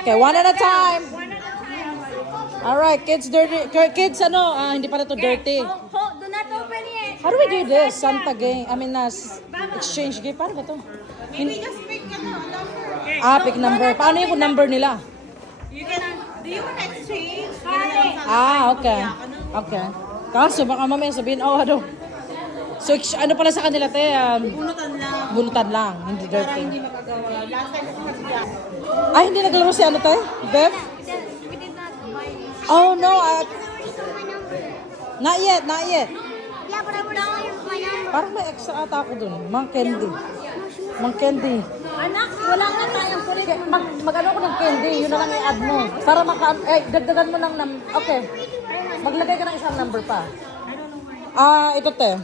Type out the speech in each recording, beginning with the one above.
Okay, one at a time. One at a time. Alright, kids dirty. Kids ano, hindi pala to dirty. Do not open it. How do we do this? Santa game. I mean, exchange game. Paano ba to? Maybe just pick a number. Pick number. Paano yung number nila? You can, do you want to exchange? Okay. Okay. Kaso baka mamaya sabihin, ano. So, ano pala sa kanila, te? Bunutan lang. Bunutan lang, hindi Para dirty. hindi makagawa. Last time kasi siya. Ay, hindi naglaro si ano, te? Bev? We did not buy it. Oh, no. My number. Not yet, not yet. Yeah, but I would not use my number. Parang may extra ata ako dun. Mang candy. Mang candy. Anak, wala nga tayong kulit. Mag-ano ko ng candy, yun na lang i-add mo. Para dagdagan mo ng okay. Maglagay ka ng isang number pa. Ito, te.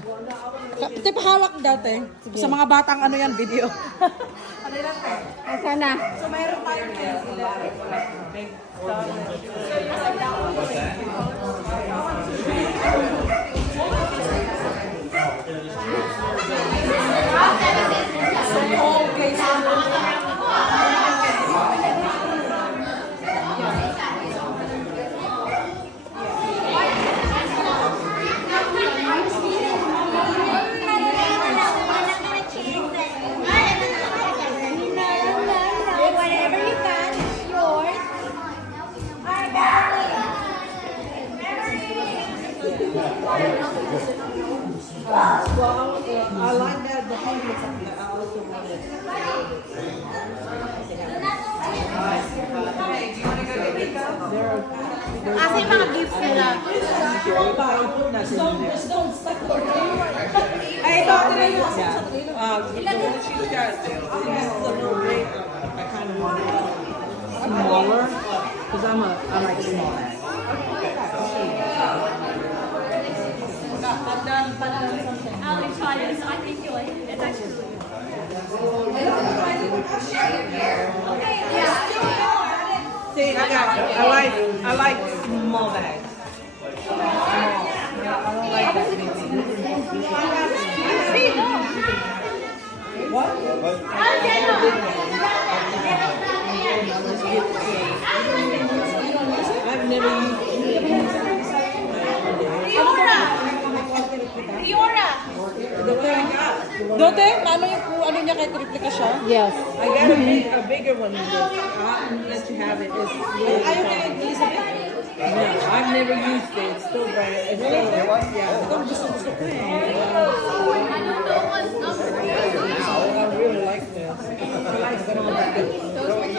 Te, pahawak daw, te. Sa mga batang ano yan, video. Ano yan, te? Sana. So, mayroon tayong Whatever you got, yours. I like that. The hand looks like that. I also want it. Kasi yung mga gifts nila. Ay, ito. Ito na yun. She's got this is a little big. I kind of want it smaller because I like small. I'll try this. I think you like it. It's actually really See, I like small bags. Small. I don't like that big. What? I've never used Fiora! Dote, paano yung ano niya kay triplika siya? Yes. I got a bigger one than this. I'll let you have it. It's really yeah, I've never used it. It's still brand. It's still, yeah. Ito gusto ko eh. I really like this. I like it.